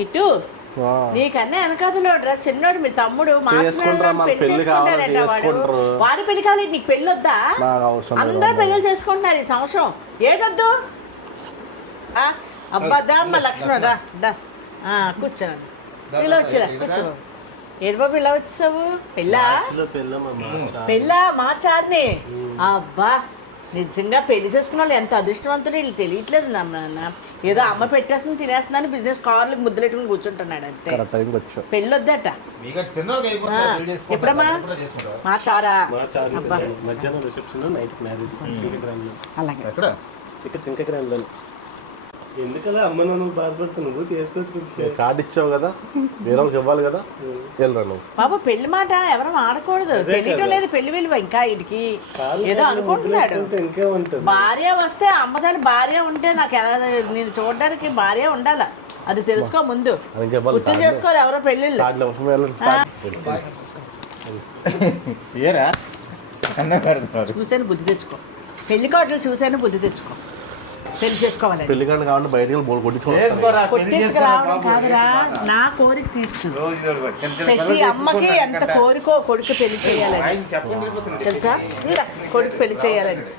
ఇటు నీకన్నా వెనకాతలోడ్రా చిన్నోడు మీ తమ్ముడు వాడి పెళ్లి కావాలి నీకు పెళ్ళి వద్దా? అందరూ పెళ్ళిళ్ళు చేసుకుంటున్నారు ఈ సంవత్సరం. ఏటొద్దు అబ్బాదా అమ్మ లక్ష్మణ రా కూర్చోను ఇలా వచ్చిరా కూర్చో. ఏడు బాబు ఇలా వచ్చావు? పెళ్ళా మార్చారిని అబ్బా నిజంగా పెళ్లి చేసుకున్న వాళ్ళు ఎంత అదృష్టవంతుడు వీళ్ళు తెలియట్లేదు నాన్న. ఏదో అమ్మ పెట్టేస్తుంది తినేస్తుందని బిజినెస్ కార్లకు ముద్దులు పెట్టుకుని కూర్చుంటున్నాడు అంతే. పెళ్ళి వద్దట ఎప్పుడమ్మా మార్చారా? అలాగే ఎందుకలా అమ్మ నువ్వు బాధపడుతున్నావు? నువ్వు చేసుకోవచ్చు. కార్డు ఇచ్చావు కదా, వేరే వాళ్ళకి ఇవ్వాలి కదా. వెళ్ళరా బాబు పెళ్లి మాట ఎవరు ఆడకూడదు. తెలియటం లేదు పెళ్లి విలువ ఇంకా ఇడికి ఏదో అనుకుంటున్నాడు. భార్య వస్తే అమ్మదాని భార్య ఉంటే నాకు ఎలా నేను చూడడానికి భార్య ఉండాల అది తెలుసుకో ముందు. గుర్తు చేసుకోరు ఎవరో పెళ్ళిళ్ళు. చూసాను బుద్ధి తెచ్చుకో. పెళ్లి కార్డులు చూసాను బుద్ధి తెచ్చుకో. పెళ్లి చేసుకోవాలి. పెళ్లి కార్డు కావాలంటే బయటకు కొట్టించుకురావడం కాదురా నా కోరిక తీర్చు. ప్రతి అమ్మకి ఎంత కోరికో కొడుకు పెళ్లి చేయాలని తెలుసా? కొడుకు పెళ్లి చేయాలని.